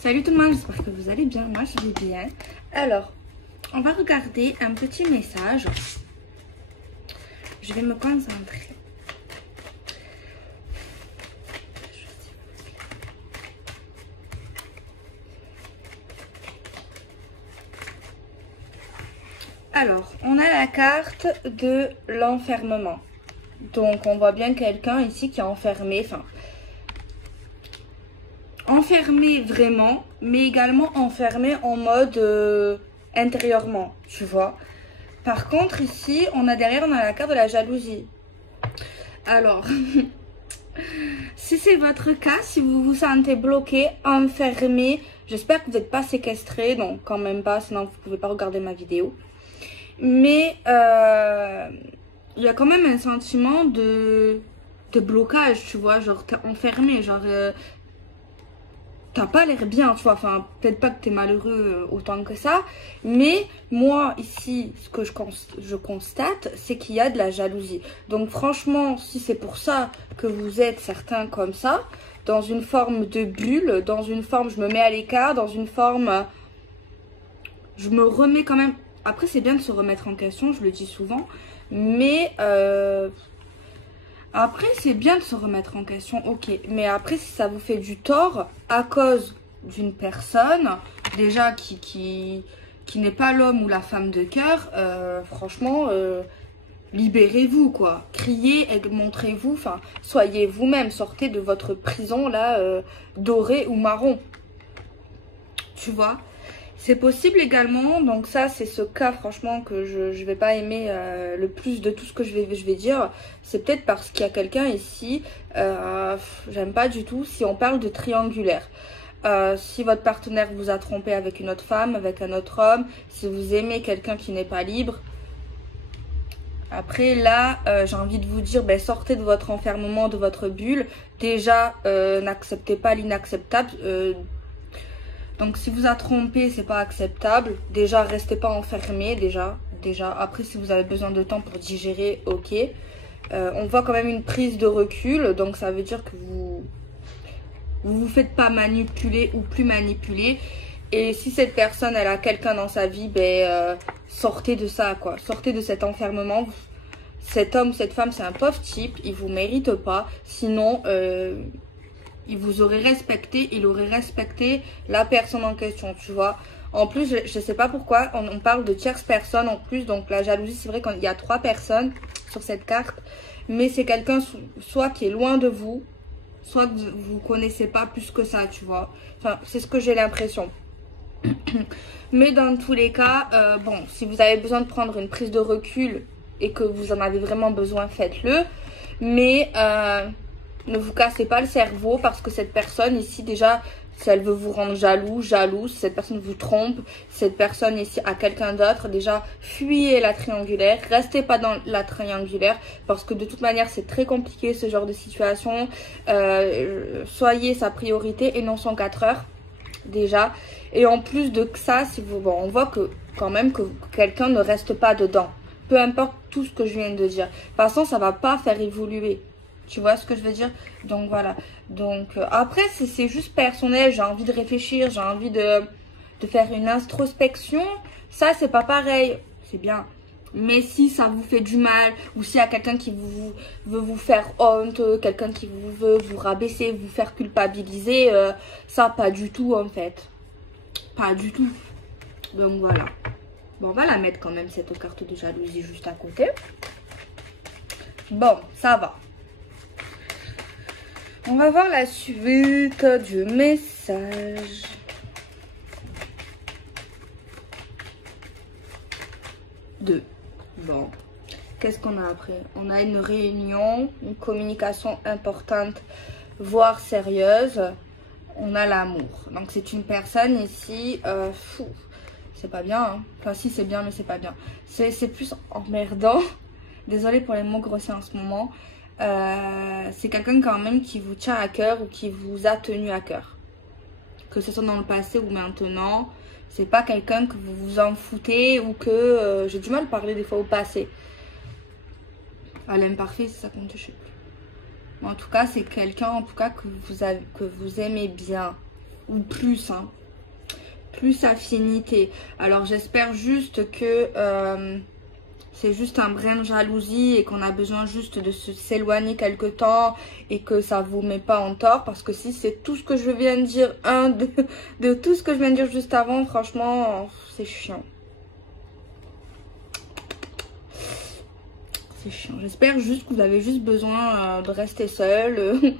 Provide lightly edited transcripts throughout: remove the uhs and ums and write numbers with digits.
Salut tout le monde, j'espère que vous allez bien, moi je vais bien. Alors, on va regarder un petit message. Je vais me concentrer. Alors, on a la carte de l'enfermement. Donc, on voit bien quelqu'un ici qui est enfermé, enfermé vraiment, mais également enfermé en mode intérieurement, tu vois. Par contre, ici, on a la carte de la jalousie. Alors, si c'est votre cas, si vous vous sentez bloqué, enfermé, j'espère que vous n'êtes pas séquestré, donc quand même pas, sinon vous ne pouvez pas regarder ma vidéo. Mais il y a quand même un sentiment de blocage, tu vois, genre t'es enfermé, genre t'as pas l'air bien, tu vois, enfin peut-être pas que t'es malheureux autant que ça, mais moi ici ce que je constate c'est qu'il y a de la jalousie. Donc franchement, si c'est pour ça que vous êtes certains comme ça, dans une forme de bulle, dans une forme je me mets à l'écart, dans une forme je me remets quand même. Après c'est bien de se remettre en question, je le dis souvent, mais après, c'est bien de se remettre en question, ok. Mais après, si ça vous fait du tort à cause d'une personne, déjà qui n'est pas l'homme ou la femme de cœur, franchement, libérez-vous, quoi. Criez et montrez-vous, enfin, soyez vous-même. Sortez de votre prison, là, dorée ou marron. Tu vois ? C'est possible également, donc ça c'est ce cas franchement que je vais pas aimer le plus de tout ce que je vais dire. C'est peut-être parce qu'il y a quelqu'un ici, j'aime pas du tout, si on parle de triangulaire. Si votre partenaire vous a trompé avec une autre femme, avec un autre homme, si vous aimez quelqu'un qui n'est pas libre. Après là, j'ai envie de vous dire, ben, sortez de votre enfermement, de votre bulle. Déjà, n'acceptez pas l'inacceptable. Donc si vous a trompé, c'est pas acceptable. Déjà, restez pas enfermé, déjà. Après, si vous avez besoin de temps pour digérer, ok. On voit quand même une prise de recul, donc ça veut dire que vous faites pas manipuler ou plus manipuler. Et si cette personne, elle a quelqu'un dans sa vie, ben sortez de ça, quoi. Sortez de cet enfermement. Cet homme, cette femme, c'est un pauvre type, il vous mérite pas. Sinon, il vous aurait respecté, il aurait respecté la personne en question, tu vois. En plus, je sais pas pourquoi, on parle de tierce personne en plus. Donc la jalousie, c'est vrai qu'il y a 3 personnes sur cette carte. Mais c'est quelqu'un soit qui est loin de vous, soit que vous connaissez pas plus que ça, tu vois. Enfin, c'est ce que j'ai l'impression. Mais dans tous les cas, bon, si vous avez besoin de prendre une prise de recul et que vous en avez vraiment besoin, faites-le. Mais ne vous cassez pas le cerveau parce que cette personne ici, déjà, si elle veut vous rendre jalouse, si cette personne vous trompe, si cette personne ici a quelqu'un d'autre, déjà, fuyez la triangulaire. Restez pas dans la triangulaire parce que de toute manière, c'est très compliqué ce genre de situation. Soyez sa priorité et non son 4 heures, déjà. Et en plus de ça, si vous, bon, on voit que quand même que quelqu'un ne reste pas dedans. Peu importe tout ce que je viens de dire. De toute façon, ça va pas faire évoluer. Tu vois ce que je veux dire? Donc voilà. Donc après, c'est juste personnel. J'ai envie de réfléchir. J'ai envie de faire une introspection. Ça, c'est pas pareil. C'est bien. Mais si ça vous fait du mal, ou s'il y a quelqu'un qui veut vous faire honte, quelqu'un qui veut vous rabaisser, vous faire culpabiliser, ça, pas du tout en fait. Pas du tout. Donc voilà. Bon, on va la mettre quand même, cette carte de jalousie, juste à côté. Bon, ça va. On va voir la suite du message. Bon, qu'est-ce qu'on a après? On a une réunion, une communication importante, voire sérieuse. On a l'amour. Donc c'est une personne ici, c'est pas bien, hein. Enfin si, c'est bien, mais c'est pas bien. C'est plus emmerdant. Désolée pour les mots grossiers en ce moment. C'est quelqu'un quand même qui vous tient à cœur ou qui vous a tenu à cœur. Que ce soit dans le passé ou maintenant. C'est pas quelqu'un que vous vous en foutez ou que... j'ai du mal à parler des fois au passé. À l'imparfait, si ça compte, je sais plus. Mais en tout cas, c'est quelqu'un en tout cas que vous aimez bien. ou plus, hein. Plus affinité. Alors j'espère juste que c'est juste un brin de jalousie et qu'on a besoin juste de s'éloigner quelque temps et que ça vous met pas en tort, parce que si c'est tout ce que je viens de dire, de tout ce que je viens de dire juste avant, franchement c'est chiant. C'est chiant. J'espère juste que vous avez juste besoin de rester seul.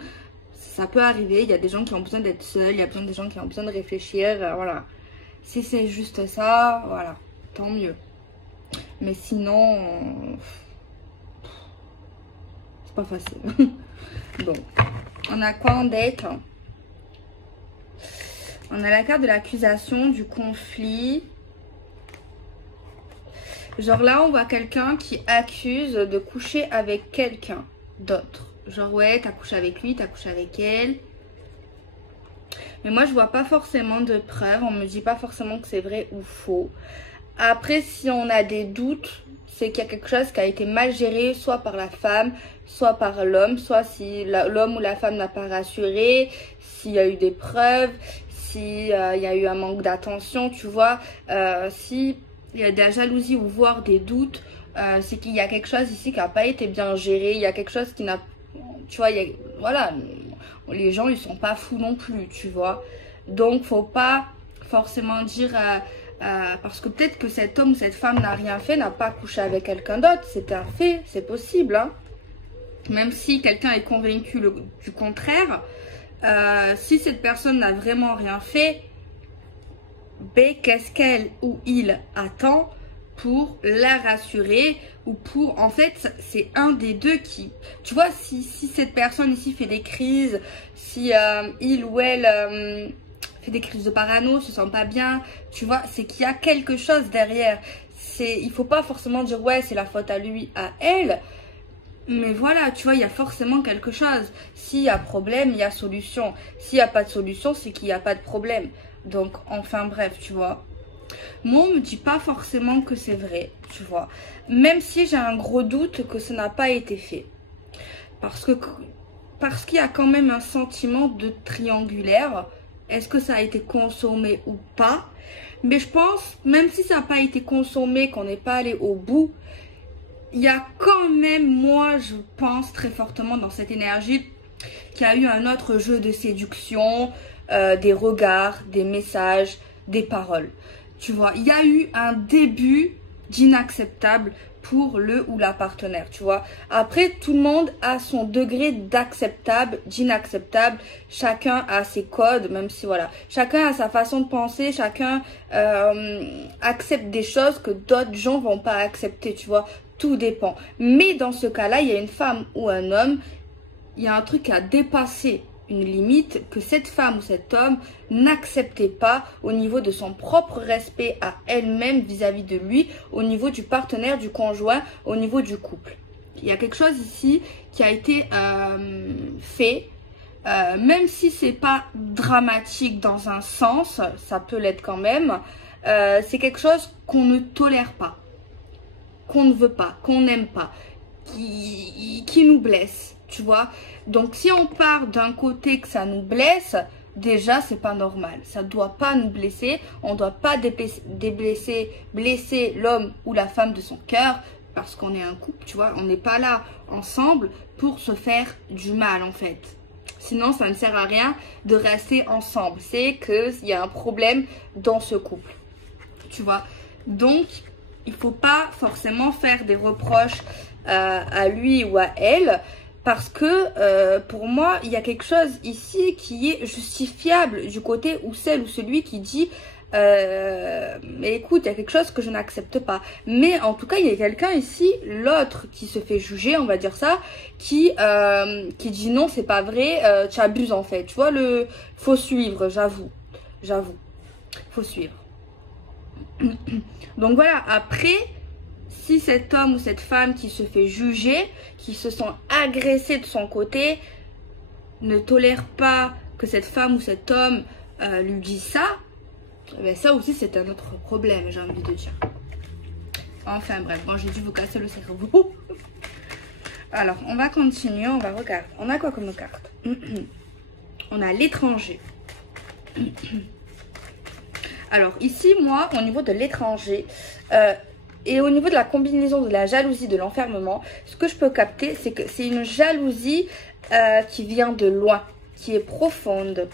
Ça peut arriver, il y a des gens qui ont besoin d'être seuls, il y a des gens qui ont besoin de réfléchir, voilà. Si c'est juste ça, voilà, tant mieux. Mais sinon, c'est pas facile. Bon, on a quoi en date? On a la carte de l'accusation, du conflit. Genre là, on voit quelqu'un qui accuse de coucher avec quelqu'un d'autre. Genre ouais, t'as couché avec lui, t'as couché avec elle. Mais moi, je vois pas forcément de preuves. On me dit pas forcément que c'est vrai ou faux. Après, si on a des doutes, c'est qu'il y a quelque chose qui a été mal géré, soit par la femme, soit par l'homme, soit si l'homme ou la femme n'a pas rassuré, s'il y a eu des preuves, s'il y a eu un manque d'attention, tu vois. Si il y a de la jalousie ou voire des doutes, c'est qu'il y a quelque chose ici qui n'a pas été bien géré. Il y a quelque chose qui n'a... Tu vois, voilà, les gens, ils sont pas fous non plus, tu vois. Donc, faut pas forcément dire... parce que peut-être que cet homme ou cette femme n'a rien fait, n'a pas couché avec quelqu'un d'autre. C'est un fait, c'est possible, hein. Même si quelqu'un est convaincu du contraire, si cette personne n'a vraiment rien fait, ben, qu'est-ce qu'elle ou il attend pour la rassurer, ou pour, en fait, c'est un des deux qui, tu vois, si cette personne ici fait des crises, si il ou elle fait des crises de parano, se sent pas bien, tu vois, c'est qu'il y a quelque chose derrière. Il faut pas forcément dire ouais, c'est la faute à lui, à elle, mais voilà, tu vois, il y a forcément quelque chose. S'il y a problème, il y a solution. S'il n'y a pas de solution, c'est qu'il n'y a pas de problème. Donc, enfin bref, tu vois. Moi, on me dit pas forcément que c'est vrai, tu vois. Même si j'ai un gros doute que ça n'a pas été fait. Parce qu'il y a quand même un sentiment de triangulaire. Est-ce que ça a été consommé ou pas? Mais je pense, même si ça n'a pas été consommé, qu'on n'est pas allé au bout, il y a quand même, moi, je pense très fortement dans cette énergie qu'il y a eu un autre jeu de séduction, des regards, des messages, des paroles. Tu vois, il y a eu un début d'inacceptable pour le ou la partenaire, tu vois. Après, tout le monde a son degré d'acceptable, d'inacceptable. Chacun a ses codes, même si voilà. Chacun a sa façon de penser, chacun accepte des choses que d'autres gens vont pas accepter, tu vois. Tout dépend. Mais dans ce cas-là, il y a une femme ou un homme, il y a un truc qui a dépassé une limite que cette femme ou cet homme n'acceptait pas au niveau de son propre respect à elle-même vis-à-vis de lui, au niveau du partenaire, du conjoint, au niveau du couple. Il y a quelque chose ici qui a été fait, même si c'est pas dramatique dans un sens, ça peut l'être quand même, c'est quelque chose qu'on ne tolère pas, qu'on ne veut pas, qu'on n'aime pas, qui nous blesse, tu vois. Donc si on part d'un côté que ça nous blesse, déjà c'est pas normal, ça doit pas nous blesser, on doit pas blesser l'homme ou la femme de son cœur, parce qu'on est un couple, tu vois, on n'est pas là ensemble pour se faire du mal en fait. Sinon ça ne sert à rien de rester ensemble, c'est qu'il y a un problème dans ce couple, tu vois. Donc il faut pas forcément faire des reproches à lui ou à elle, parce que pour moi, il y a quelque chose ici qui est justifiable du côté où celle ou celui qui dit mais écoute, il y a quelque chose que je n'accepte pas. Mais en tout cas, il y a quelqu'un ici, l'autre qui se fait juger, on va dire ça, qui dit non, c'est pas vrai, tu abuses en fait. Tu vois, faut suivre, j'avoue. Faut suivre. Donc voilà, après... Si cet homme ou cette femme qui se fait juger, qui se sent agressé de son côté, ne tolère pas que cette femme ou cet homme lui dise ça, ben ça aussi c'est un autre problème, j'ai envie de dire. Enfin bref, bon, j'ai dû vous casser le cerveau. Alors, on va continuer, on va regarder. On a quoi comme carte? On a l'étranger. Alors ici, moi, au niveau de l'étranger et au niveau de la combinaison de la jalousie, de l'enfermement, ce que je peux capter, c'est que c'est une jalousie qui vient de loin, qui est profonde.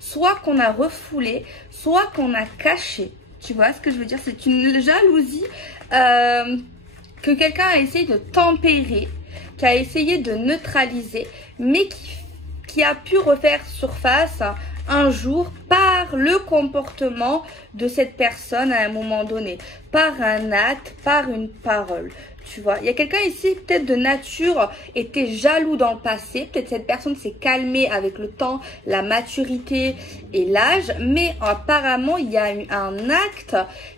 Soit qu'on a refoulé, soit qu'on a caché. Tu vois ce que je veux dire? C'est une jalousie que quelqu'un a essayé de tempérer, qui a essayé de neutraliser, mais qui a pu refaire surface un jour par le comportement de cette personne à un moment donné, par un acte, par une parole. Tu vois, il y a quelqu'un ici, peut-être de nature, était jaloux dans le passé. Peut-être cette personne s'est calmée avec le temps, la maturité et l'âge. Mais apparemment, il y a un acte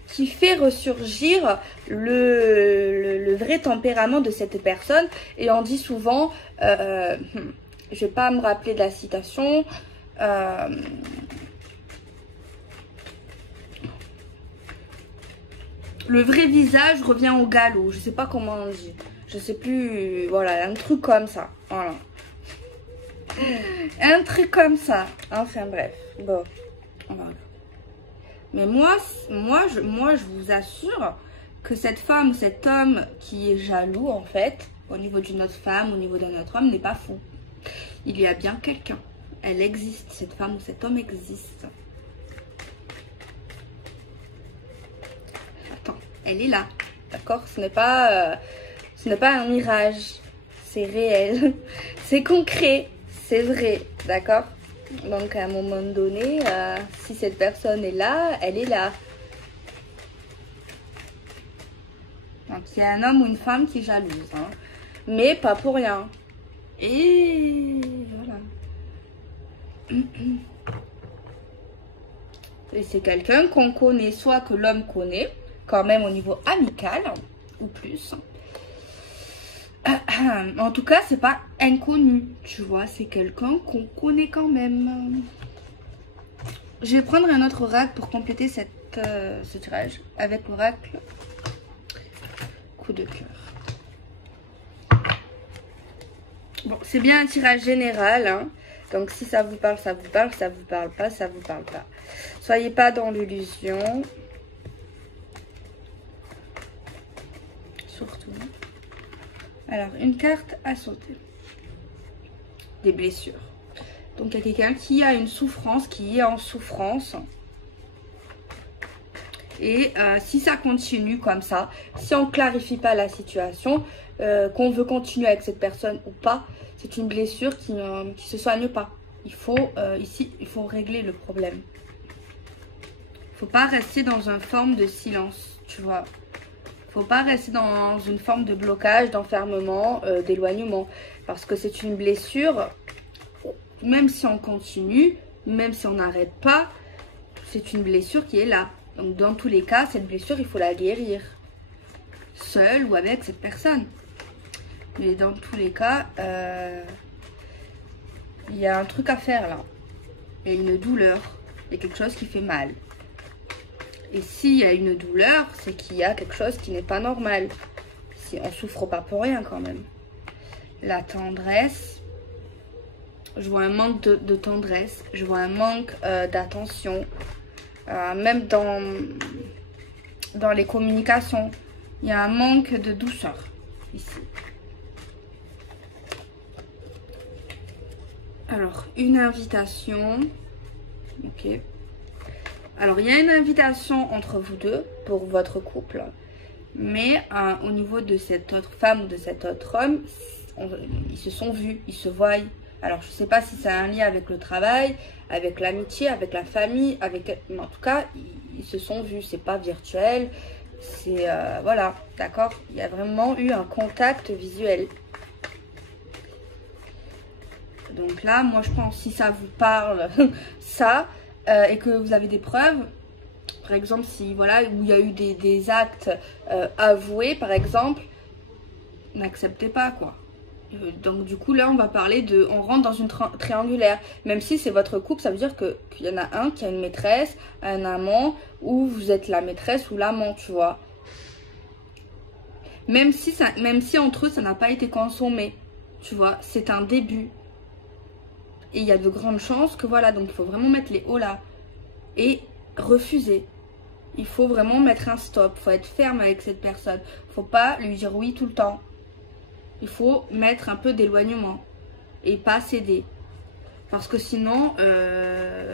qui fait ressurgir le vrai tempérament de cette personne. Et on dit souvent, je vais pas me rappeler de la citation, le vrai visage revient au galop. Je sais pas comment on dit. Je sais plus. Voilà, un truc comme ça. Voilà. Un truc comme ça. Enfin bref. Bon. Voilà. Mais moi, je vous assure que cette femme ou cet homme qui est jaloux, en fait, au niveau d'une autre femme, au niveau d'un autre homme, n'est pas fou. Il y a bien quelqu'un. Elle existe. Cette femme ou cet homme existe. Elle est là, d'accord? Ce n'est pas un mirage, c'est réel, c'est concret, c'est vrai, d'accord? Donc à un moment donné, si cette personne est là, elle est là. Donc il y a un homme ou une femme qui est jalouse, hein, mais pas pour rien. Et voilà. Et c'est quelqu'un qu'on connaît, soit que l'homme connaît, quand même au niveau amical ou plus. En tout cas, c'est pas inconnu, tu vois, c'est quelqu'un qu'on connaît quand même. Je vais prendre un autre oracle pour compléter ce tirage avec l'oracle coup de cœur. Bon, c'est bien un tirage général, hein. Donc si ça vous parle, ça vous parle, ça vous parle pas, ça vous parle pas. Soyez pas dans l'illusion. Surtout. Alors, une carte à sauter. Des blessures. Donc, il y a quelqu'un qui a une souffrance, qui est en souffrance. Et si ça continue comme ça, si on ne clarifie pas la situation, qu'on veut continuer avec cette personne ou pas, c'est une blessure qui ne se soigne pas. Il faut, ici, il faut régler le problème. Il ne faut pas rester dans une forme de silence, tu vois. Faut pas rester dans une forme de blocage, d'enfermement, d'éloignement. Parce que c'est une blessure, même si on continue, même si on n'arrête pas, c'est une blessure qui est là. Donc dans tous les cas, cette blessure, il faut la guérir. Seule ou avec cette personne. Mais dans tous les cas, il y a un truc à faire là. Il y a une douleur. Il y a quelque chose qui fait mal. Et s'il y a une douleur, c'est qu'il y a quelque chose qui n'est pas normal. Si on souffre pas pour rien quand même. La tendresse, je vois un manque de tendresse, je vois un manque d'attention. Même dans les communications, il y a un manque de douceur ici. Alors, une invitation. Ok. Alors, il y a une invitation entre vous deux pour votre couple. Mais au niveau de cette autre femme ou de cet autre homme, ils se sont vus, ils se voient. Alors, je ne sais pas si c'est un lien avec le travail, avec l'amitié, avec la famille, mais en tout cas, ils se sont vus. C'est pas virtuel. C'est, voilà, d'accord? Il y a vraiment eu un contact visuel. Donc là, moi, je pense, si ça vous parle, ça... et que vous avez des preuves, par exemple, si voilà, où il y a eu des actes avoués, par exemple, n'acceptez pas, quoi. Donc du coup, là, on va parler on rentre dans une triangulaire. Même si c'est votre couple, ça veut dire qu'il y en a un qui a une maîtresse, un amant, ou vous êtes la maîtresse ou l'amant, tu vois. Même si entre eux, ça n'a pas été consommé, tu vois, c'est un début. Et il y a de grandes chances que voilà, donc il faut vraiment mettre les hauts là. et refuser. Il faut vraiment mettre un stop, il faut être ferme avec cette personne. Il ne faut pas lui dire oui tout le temps. Il faut mettre un peu d'éloignement et pas céder. Parce que sinon,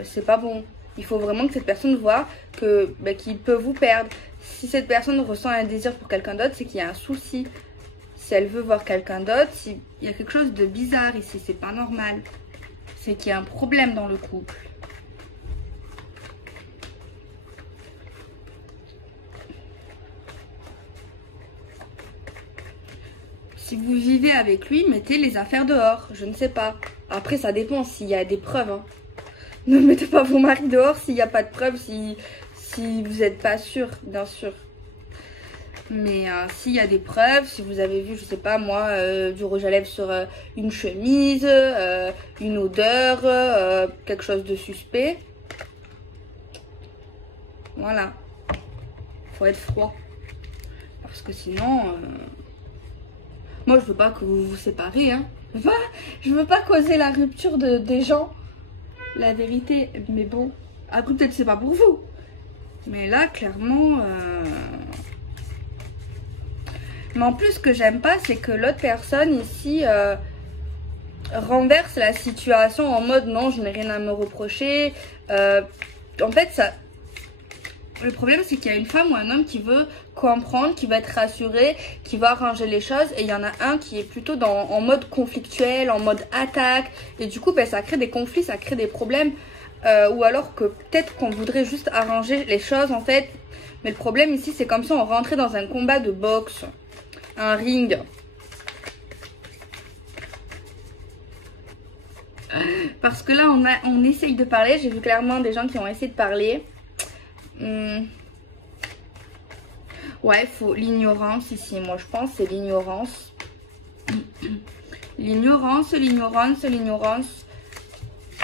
c'est pas bon. Il faut vraiment que cette personne voit que qu'il peut vous perdre. Si cette personne ressent un désir pour quelqu'un d'autre, c'est qu'il y a un souci. Si elle veut voir quelqu'un d'autre, il y a quelque chose de bizarre ici, c'est pas normal. C'est qu'il y a un problème dans le couple. Si vous vivez avec lui, mettez les affaires dehors, je ne sais pas. Après, ça dépend s'il y a des preuves. Hein. Ne mettez pas vos maris dehors s'il n'y a pas de preuves, si vous n'êtes pas sûr, bien sûr. Mais s'il y a des preuves, si vous avez vu, je sais pas moi, du rouge à lèvres sur une chemise, une odeur, quelque chose de suspect. Voilà. Faut être froid. Parce que sinon... Moi, je veux pas que vous vous séparez, hein. Je veux pas causer la rupture des gens. La vérité. Mais bon, après, peut-être c'est pas pour vous. Mais là, clairement... Mais en plus, ce que j'aime pas, c'est que l'autre personne ici renverse la situation en mode non, je n'ai rien à me reprocher. En fait, ça... Le problème, c'est qu'il y a une femme ou un homme qui veut comprendre, qui va être rassuré, qui va arranger les choses. Et il y en a un qui est plutôt en mode conflictuel, en mode attaque. Et du coup, ça crée des conflits, ça crée des problèmes. Ou alors que peut-être qu'on voudrait juste arranger les choses, en fait. Mais le problème ici, c'est comme si on rentrait dans un combat de boxe. Un ring. Parce que là, on essaye de parler. J'ai vu clairement des gens qui ont essayé de parler. Ouais, il faut l'ignorance ici. Moi, je pense que c'est l'ignorance. L'ignorance.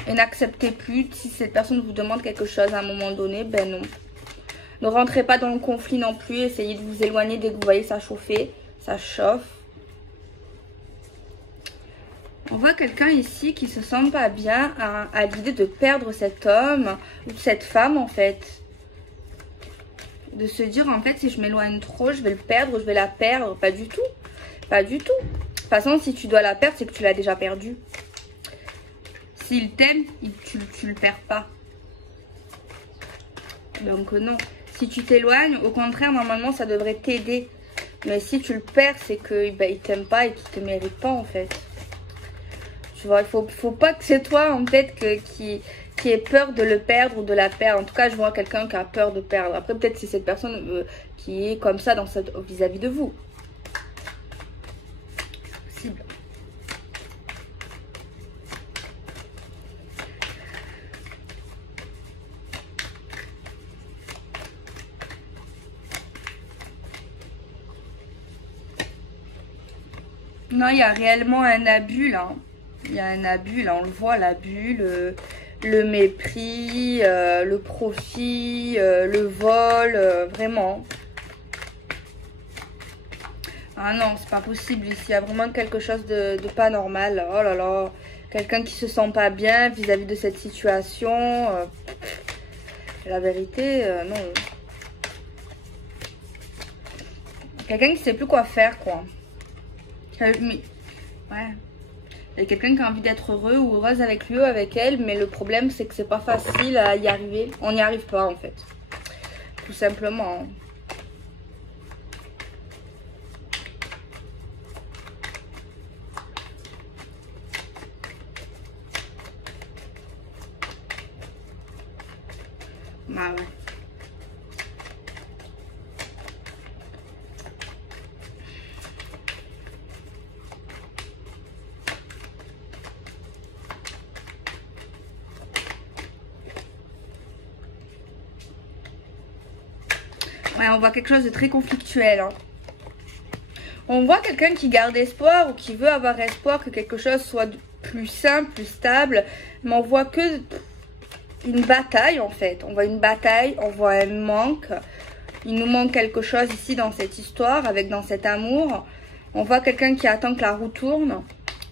Et n'acceptez plus si cette personne vous demande quelque chose à un moment donné. Ben non. Ne rentrez pas dans le conflit non plus. Essayez de vous éloigner dès que vous voyez ça chauffer. Ça chauffe. On voit quelqu'un ici qui se sent pas bien à l'idée de perdre cet homme ou cette femme en fait. De se dire en fait si je m'éloigne trop je vais le perdre ou je vais la perdre. Pas du tout. Pas du tout. De toute façon si tu dois la perdre c'est que tu l'as déjà perdu. S'il t'aime tu le perds pas. Donc non. Si tu t'éloignes au contraire normalement ça devrait t'aider. Mais si tu le perds c'est que il t'aime pas et qu'il te mérite pas en fait. Tu vois, il faut pas que c'est toi en fait qui ait peur de le perdre ou de la perdre. En tout cas, je vois quelqu'un qui a peur de perdre. Après, peut-être c'est cette personne qui est comme ça vis-à-vis de vous. Possible. Non, il y a réellement un abus là. Il y a un abus, là on le voit, l'abus, le mépris, le profit, le vol, vraiment. Ah non, c'est pas possible ici, il y a vraiment quelque chose de pas normal. Oh là là, quelqu'un qui se sent pas bien vis-à-vis de cette situation. La vérité, non. Quelqu'un qui sait plus quoi faire, quoi. Mais, ouais. Il y a quelqu'un qui a envie d'être heureux ou heureuse avec lui ou avec elle, mais le problème c'est que c'est pas facile à y arriver. On n'y arrive pas en fait. Tout simplement. Ah ouais. Ouais, on voit quelque chose de très conflictuel. Hein. On voit quelqu'un qui garde espoir ou qui veut avoir espoir que quelque chose soit plus simple, plus stable. Mais on voit que une bataille en fait. On voit une bataille, on voit un manque. Il nous manque quelque chose ici dans cette histoire, dans cet amour. On voit quelqu'un qui attend que la roue tourne,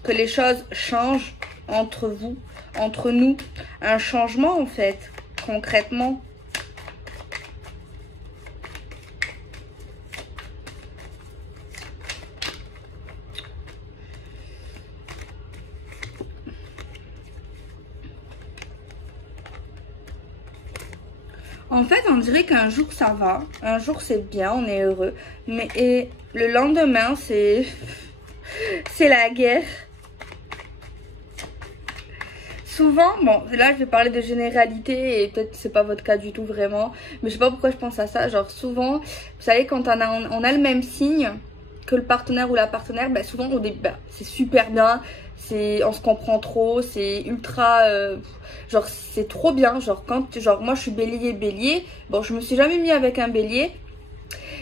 que les choses changent entre vous, entre nous. Un changement en fait. concrètement. En fait, on dirait qu'un jour ça va, un jour c'est bien, on est heureux, mais et le lendemain c'est c'est la guerre. Souvent, bon, là je vais parler de généralité et peut-être c'est pas votre cas du tout vraiment, mais je sais pas pourquoi je pense à ça. Genre souvent, vous savez, quand on a le même signe que le partenaire ou la partenaire, ben souvent au début, ben, c'est super bien, on se comprend trop, c'est ultra, genre c'est trop bien. Genre quand, genre moi je suis bélier, bon je me suis jamais mis avec un bélier,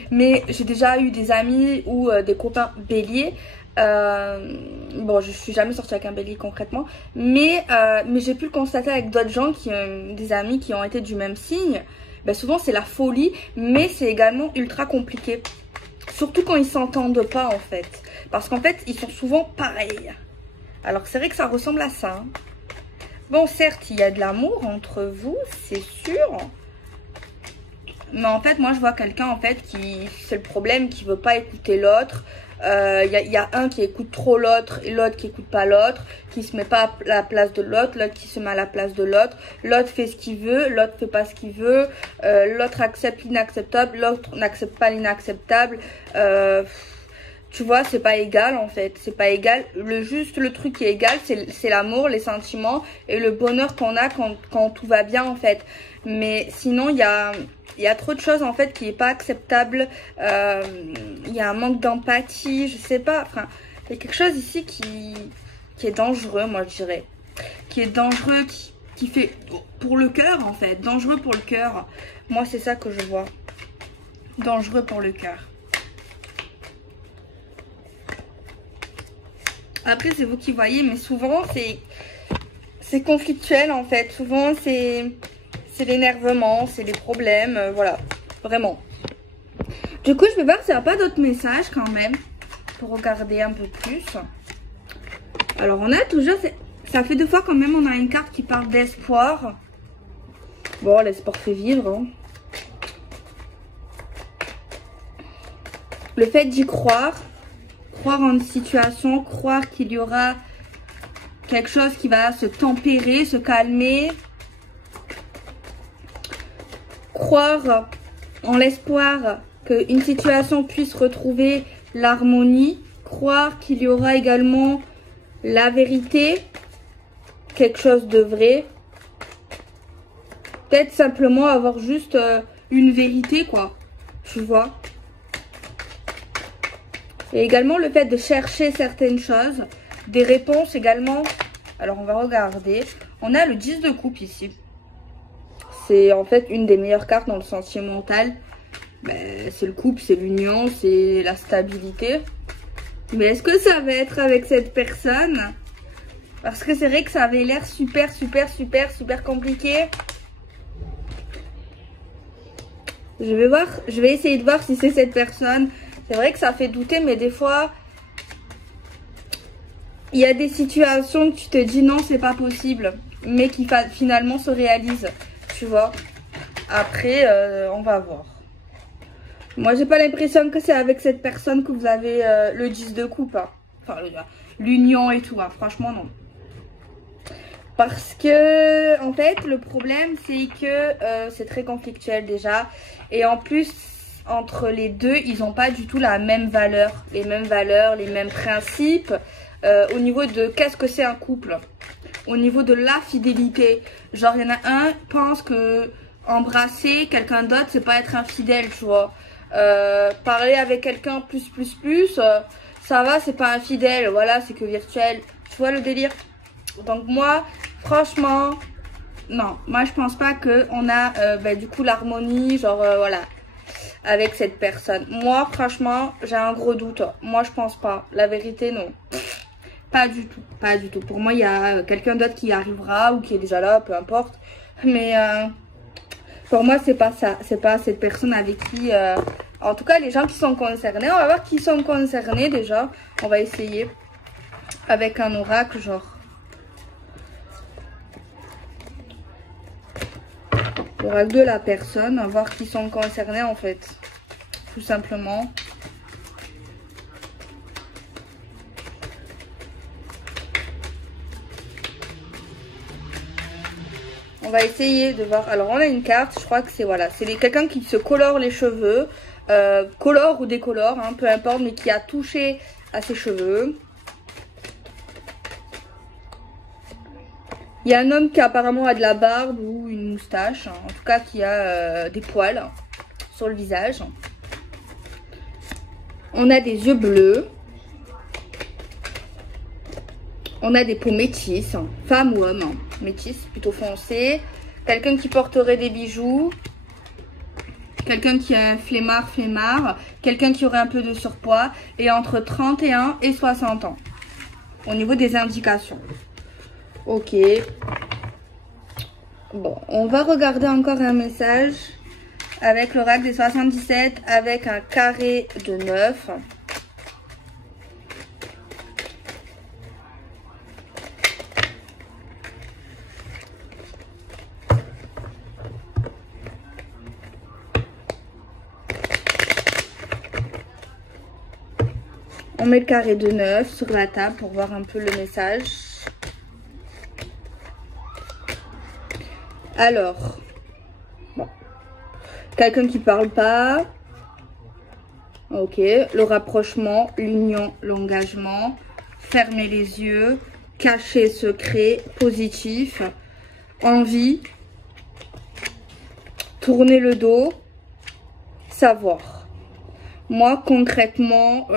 mais j'ai déjà eu des amis ou des copains béliers. Bon, je suis jamais sortie avec un bélier concrètement, mais j'ai pu le constater avec d'autres gens qui ont des amis qui ont été du même signe. Ben souvent c'est la folie, mais c'est également ultra compliqué, surtout quand ils s'entendent pas en fait, parce qu'en fait ils sont souvent pareils. Alors c'est vrai que ça ressemble à ça, hein. Bon, certes il y a de l'amour entre vous, c'est sûr, mais en fait moi je vois quelqu'un en fait qui, c'est le problème, qui veut pas écouter l'autre. Y a un qui écoute trop l'autre et l'autre qui écoute pas l'autre, qui se met pas à la place de l'autre, l'autre qui se met à la place de l'autre, l'autre fait ce qu'il veut, l'autre fait pas ce qu'il veut, l'autre accepte l'inacceptable, l'autre n'accepte pas l'inacceptable. Tu vois, c'est pas égal en fait, c'est pas égal. Le truc qui est égal, c'est l'amour, les sentiments et le bonheur qu'on a quand tout va bien en fait. Mais sinon, il y a trop de choses en fait qui est pas acceptable. Il y a un manque d'empathie, je sais pas. Enfin, il y a quelque chose ici qui est dangereux, moi je dirais. Qui est dangereux, qui fait pour le cœur en fait. Dangereux pour le cœur. Moi, c'est ça que je vois. Dangereux pour le cœur. Après, c'est vous qui voyez, mais souvent, c'est conflictuel, en fait. Souvent, c'est l'énervement, c'est les problèmes, voilà. Vraiment. Du coup, je vais voir s'il n'y a pas d'autres messages, quand même, pour regarder un peu plus. Alors, on a toujours... Ça fait 2 fois, quand même, on a une carte qui parle d'espoir. Bon, l'espoir fait vivre, hein. Le fait d'y croire en une situation, croire qu'il y aura quelque chose qui va se tempérer, se calmer, croire en l'espoir qu'une situation puisse retrouver l'harmonie, croire qu'il y aura également la vérité, quelque chose de vrai, peut-être simplement avoir juste une vérité quoi, tu vois. Et également le fait de chercher certaines choses, des réponses également. Alors on va regarder. On a le 10 de coupe ici. C'est en fait une des meilleures cartes dans le sentimental. Ben, c'est le couple, c'est l'union, c'est la stabilité. Mais est-ce que ça va être avec cette personne? Parce que c'est vrai que ça avait l'air super compliqué. Je vais essayer de voir si c'est cette personne. C'est vrai que ça fait douter, mais des fois, il y a des situations que tu te dis non, c'est pas possible, mais qui finalement se réalisent, tu vois. Après, on va voir. Moi, j'ai pas l'impression que c'est avec cette personne que vous avez le 10 de coupe, hein. Enfin, l'union et tout, hein. Franchement, non. Parce que, en fait, le problème, c'est que c'est très conflictuel déjà. Et en plus... entre les deux, ils n'ont pas du tout la même valeur, les mêmes principes au niveau de qu'est-ce que c'est un couple, au niveau de la fidélité. Genre, il y en a un pense que embrasser quelqu'un d'autre, c'est pas être infidèle, tu vois. Parler avec quelqu'un ça va, c'est pas infidèle, voilà, c'est que virtuel. Tu vois le délire? Donc moi, franchement, non, moi je pense pas qu'on a du coup l'harmonie, genre voilà. Avec cette personne. Moi, franchement, j'ai un gros doute. Moi, je pense pas. La vérité, non. Pas du tout. Pas du tout. Pour moi, il y a quelqu'un d'autre qui arrivera ou qui est déjà là, peu importe. Mais pour moi, c'est pas ça. C'est pas cette personne avec qui... En tout cas, les gens qui sont concernés. On va voir qui sont concernés déjà. On va essayer. Avec un oracle, genre... l'oracle de la personne, voir qui sont concernés en fait, tout simplement. On va essayer de voir. Alors on a une carte, je crois que c'est voilà, c'est quelqu'un qui se colore les cheveux, colore ou décolore, hein, peu importe, mais qui a touché à ses cheveux. Il y a un homme qui apparemment a de la barbe ou une moustache, hein, en tout cas qui a des poils sur le visage. On a des yeux bleus. On a des peaux métisses, femme ou homme, métisse, plutôt foncé. Quelqu'un qui porterait des bijoux. Quelqu'un qui a un flemmard. Quelqu'un qui aurait un peu de surpoids. Et entre 31 et 60 ans. Au niveau des indications. Ok. Bon, on va regarder encore un message. Avec l'oracle des 77. Avec un carré de 9. On met le carré de 9 sur la table pour voir un peu le message. Alors, bon. Quelqu'un qui parle pas. Ok, le rapprochement, l'union, l'engagement. Fermer les yeux, cacher secret, positif. Envie. Tourner le dos. Savoir. Moi, concrètement,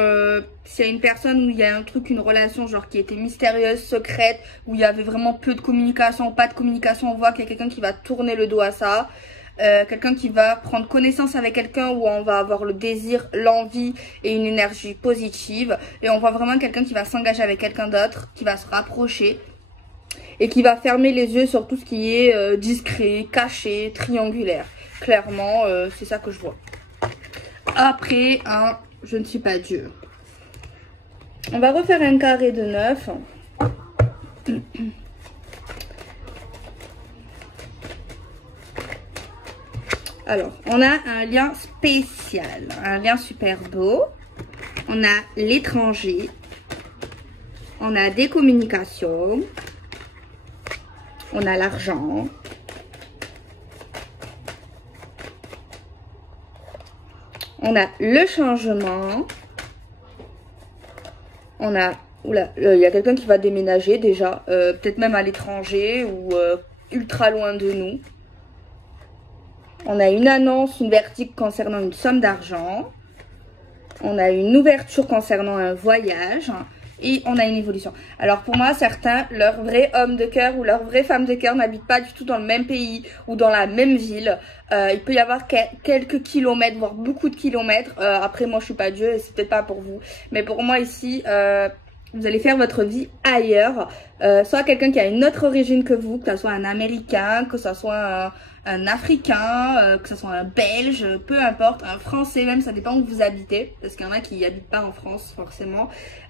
s'il y a une personne où il y a un truc, une relation genre qui était mystérieuse, secrète, où il y avait vraiment peu de communication, pas de communication, on voit qu'il y a quelqu'un qui va tourner le dos à ça. Quelqu'un qui va prendre connaissance avec quelqu'un où on va avoir le désir, l'envie et une énergie positive. Et on voit vraiment quelqu'un qui va s'engager avec quelqu'un d'autre, qui va se rapprocher et qui va fermer les yeux sur tout ce qui est discret, caché, triangulaire. Clairement, c'est ça que je vois. Après, je ne suis pas Dieu. On va refaire un carré de 9. Alors, on a un lien spécial, un lien super beau. On a l'étranger. On a des communications. On a l'argent. On a le changement. On a... Oula, il y a quelqu'un qui va déménager déjà. Peut-être même à l'étranger ou ultra loin de nous. On a une annonce, une verdict concernant une somme d'argent. On a une ouverture concernant un voyage. Et on a une évolution. Alors pour moi, certains, leur vrai homme de cœur ou leur vraie femme de cœur n'habitent pas du tout dans le même pays ou dans la même ville. Il peut y avoir quelques kilomètres, voire beaucoup de kilomètres. Après, moi, je suis pas Dieu et c'est peut-être pas pour vous. Mais pour moi, ici, vous allez faire votre vie ailleurs. Soit quelqu'un qui a une autre origine que vous, que ce soit un Américain, que ce soit un Africain, que ce soit un Belge, peu importe, un Français même, ça dépend où vous habitez. Parce qu'il y en a qui n'habitent pas en France, forcément.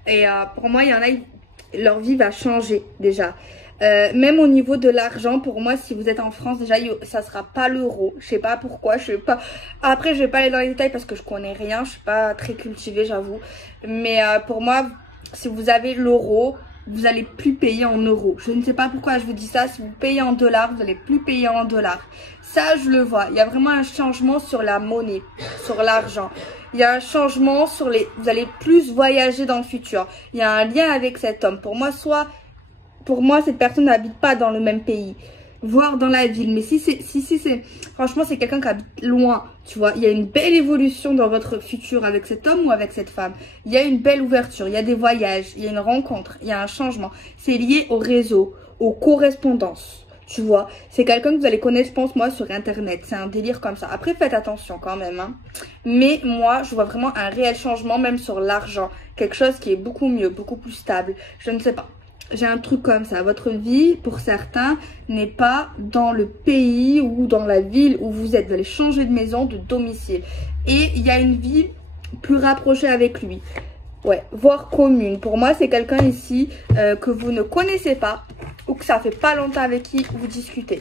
Et pour moi, il y en a, leur vie va changer déjà. Même au niveau de l'argent, pour moi, si vous êtes en France, déjà, ça sera pas l'euro. Je sais pas pourquoi, je sais pas. Après, je vais pas aller dans les détails parce que je connais rien. Je suis pas très cultivée, j'avoue. Mais pour moi, si vous avez l'euro, vous allez plus payer en euros. Je ne sais pas pourquoi je vous dis ça. Si vous payez en dollars, vous allez plus payer en dollars. Ça, je le vois. Il y a vraiment un changement sur la monnaie, sur l'argent. Il y a un changement sur les... Vous allez plus voyager dans le futur. Il y a un lien avec cet homme. Pour moi, cette personne n'habite pas dans le même pays, voire dans la ville. Mais si c'est... Franchement, c'est quelqu'un qui habite loin, tu vois. Il y a une belle évolution dans votre futur avec cet homme ou avec cette femme. Il y a une belle ouverture, il y a des voyages, il y a une rencontre, il y a un changement. C'est lié au réseau, aux correspondances. Tu vois, c'est quelqu'un que vous allez connaître, je pense, moi, sur Internet. C'est un délire comme ça. Après, faites attention quand même. Hein. Mais moi, je vois vraiment un réel changement, même sur l'argent. Quelque chose qui est beaucoup mieux, beaucoup plus stable. Je ne sais pas. J'ai un truc comme ça. Votre vie, pour certains, n'est pas dans le pays ou dans la ville où vous êtes. Vous allez changer de maison, de domicile. Et il y a une vie plus rapprochée avec lui. Ouais, voire commune. Pour moi, c'est quelqu'un ici que vous ne connaissez pas ou que ça fait pas longtemps avec qui vous discutez.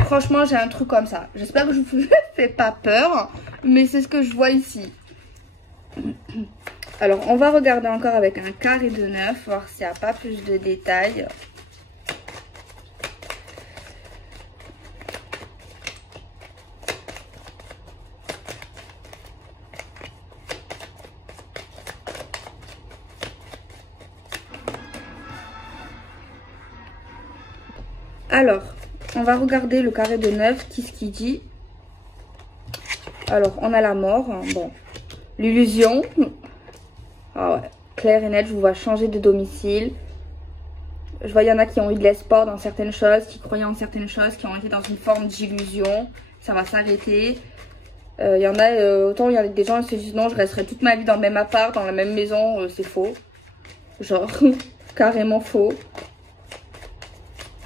Franchement, j'ai un truc comme ça. J'espère que je vous fais pas peur, mais c'est ce que je vois ici. Alors, on va regarder encore avec un carré de 9, voir s'il n'y a pas plus de détails. Alors, on va regarder le carré de 9, qu'est-ce qu'il dit? Alors, on a la mort, bon, l'illusion. Ah ouais, clair et net, je vous vois changer de domicile. Je vois, il y en a qui ont eu de l'espoir dans certaines choses, qui croyaient en certaines choses, qui ont été dans une forme d'illusion. Ça va s'arrêter. Il y en a, autant il y a des gens qui se disent non, je resterai toute ma vie dans le même appart, dans la même maison, c'est faux. Genre, carrément faux.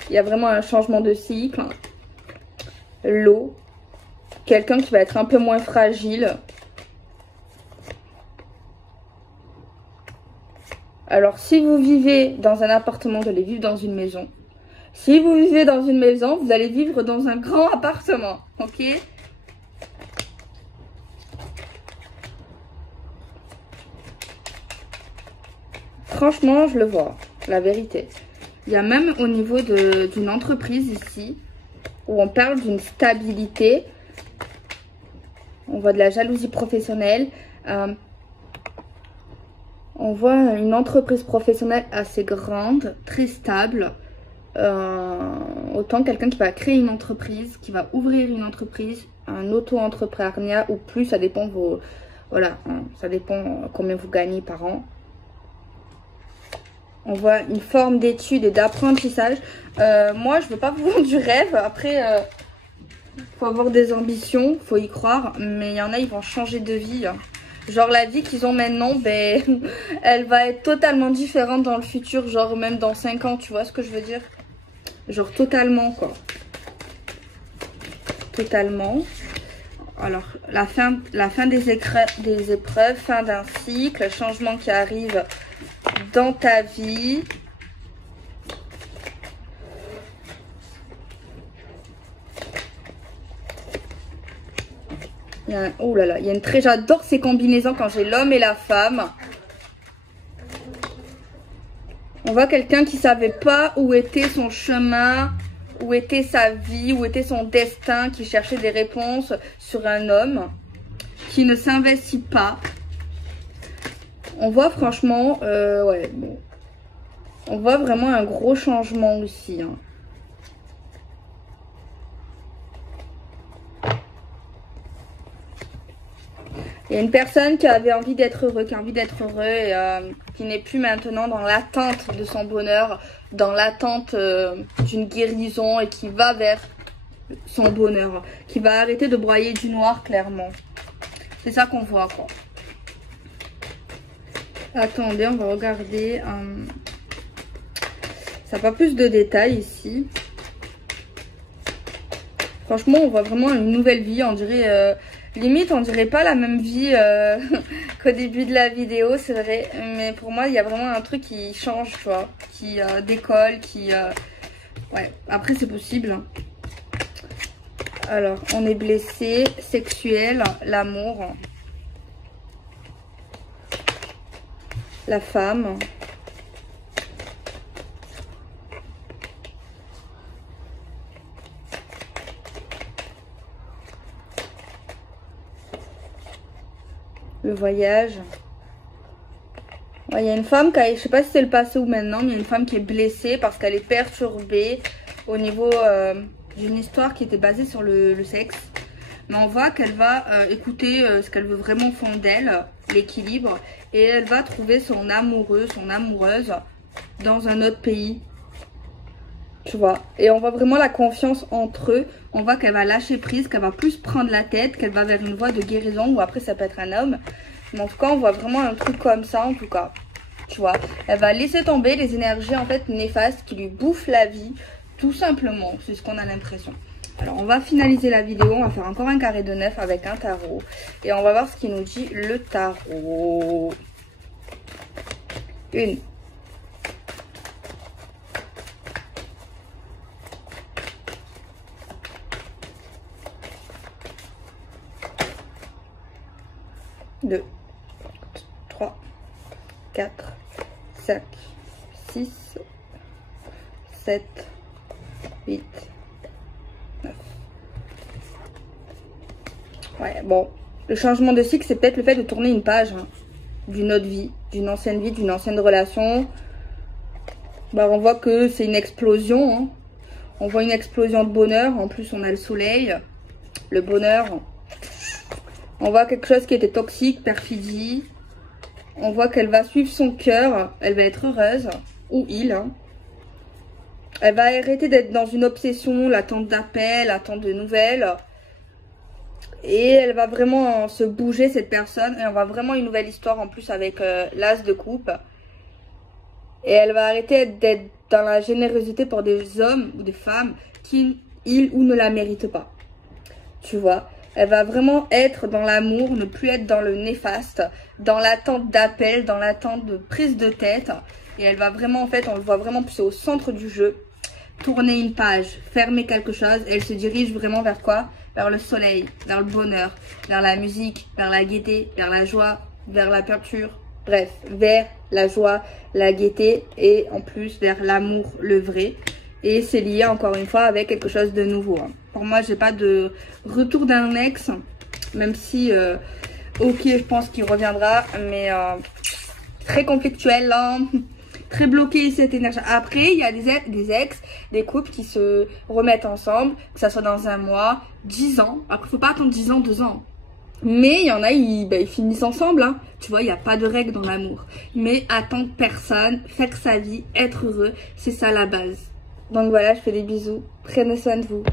Il y a vraiment un changement de cycle. L'eau. Quelqu'un qui va être un peu moins fragile. Alors, si vous vivez dans un appartement, vous allez vivre dans une maison. Si vous vivez dans une maison, vous allez vivre dans un grand appartement. Ok? Franchement, je le vois. La vérité. Il y a même au niveau d'une entreprise ici, où on parle d'une stabilité. On voit de la jalousie professionnelle. On voit une entreprise professionnelle assez grande, très stable. Autant quelqu'un qui va créer une entreprise, qui va ouvrir une entreprise, un auto-entrepreneuriat ou plus, ça dépend vos... Voilà, ça dépend combien vous gagnez par an. On voit une forme d'étude et d'apprentissage. Moi, je veux pas vous vendre du rêve. Après, faut avoir des ambitions, faut y croire. Mais il y en a, ils vont changer de vie. Genre, la vie qu'ils ont maintenant, ben, elle va être totalement différente dans le futur. Genre, même dans 5 ans, tu vois ce que je veux dire? Genre, totalement, quoi. Totalement. Alors, la fin des épreuves, fin d'un cycle, changement qui arrive dans ta vie. Oh là là, il y a une très... J'adore ces combinaisons quand j'ai l'homme et la femme. On voit quelqu'un qui savait pas où était son chemin, où était sa vie, où était son destin, qui cherchait des réponses sur un homme, qui ne s'investit pas. On voit franchement, ouais, bon. On voit vraiment un gros changement aussi, hein. Il y a une personne qui avait envie d'être heureux, et qui n'est plus maintenant dans l'attente de son bonheur, dans l'attente d'une guérison et qui va vers son bonheur, qui va arrêter de broyer du noir clairement. C'est ça qu'on voit, quoi. Attendez, on va regarder. Ça n'a pas plus de détails ici. Franchement, on voit vraiment une nouvelle vie, on dirait... limite, on dirait pas la même vie qu'au début de la vidéo, c'est vrai. Mais pour moi, il y a vraiment un truc qui change, tu vois. Qui décolle, qui... Ouais, après, c'est possible. Hein. Alors, on est blessé, sexuel, l'amour. La femme. Le voyage. Ouais, il y a une femme qui a, je sais pas si c'est le passé ou maintenant, mais il y a une femme qui est blessée parce qu'elle est perturbée au niveau d'une histoire qui était basée sur le sexe. Mais on voit qu'elle va écouter ce qu'elle veut vraiment au fond d'elle, l'équilibre, et elle va trouver son amoureux, son amoureuse dans un autre pays. Tu vois, et on voit vraiment la confiance entre eux. On voit qu'elle va lâcher prise, qu'elle va plus prendre la tête, qu'elle va vers une voie de guérison, ou après ça peut être un homme. Mais en tout cas, on voit vraiment un truc comme ça, en tout cas. Tu vois, elle va laisser tomber les énergies en fait néfastes qui lui bouffent la vie, tout simplement. C'est ce qu'on a l'impression. Alors, on va finaliser la vidéo. On va faire encore un carré de 9 avec un tarot. Et on va voir ce qu'il nous dit le tarot. 1. 2, 3, 4, 5, 6, 7, 8, 9. Ouais, bon. Le changement de cycle, c'est peut-être le fait de tourner une page hein, d'une autre vie, d'une ancienne relation. Bah, on voit que c'est une explosion. Hein. On voit une explosion de bonheur. En plus, on a le soleil. Le bonheur. On voit quelque chose qui était toxique, perfidie. On voit qu'elle va suivre son cœur. Elle va être heureuse. Ou il. Hein. Elle va arrêter d'être dans une obsession, l'attente d'appels, l'attente de nouvelles. Et elle va vraiment se bouger, cette personne. Et on va vraiment une nouvelle histoire en plus avec l'as de coupe. Et elle va arrêter d'être dans la générosité pour des hommes ou des femmes qui, ils ou ne la méritent pas. Tu vois, elle va vraiment être dans l'amour, ne plus être dans le néfaste, dans l'attente d'appel, dans l'attente de prise de tête. Et elle va vraiment, en fait, on le voit vraiment plus au centre du jeu. Tourner une page, fermer quelque chose. Et elle se dirige vraiment vers quoi? Vers le soleil, vers le bonheur, vers la musique, vers la gaieté, vers la joie, vers la peinture. Bref, vers la joie, la gaieté et en plus vers l'amour, le vrai. Et c'est lié encore une fois avec quelque chose de nouveau. Hein. Pour moi, j'ai pas de retour d'un ex, même si, ok, je pense qu'il reviendra, mais très conflictuel, hein. Très bloqué cette énergie. Après, il y a des ex, des couples qui se remettent ensemble, que ça soit dans un mois, 10 ans. Après, faut pas attendre 10 ans, 2 ans. Mais il y en a, ils finissent ensemble. Hein. Tu vois, il n'y a pas de règle dans l'amour. Mais attendre personne, faire sa vie, être heureux, c'est ça la base. Donc voilà, je fais des bisous. Prenez soin de vous.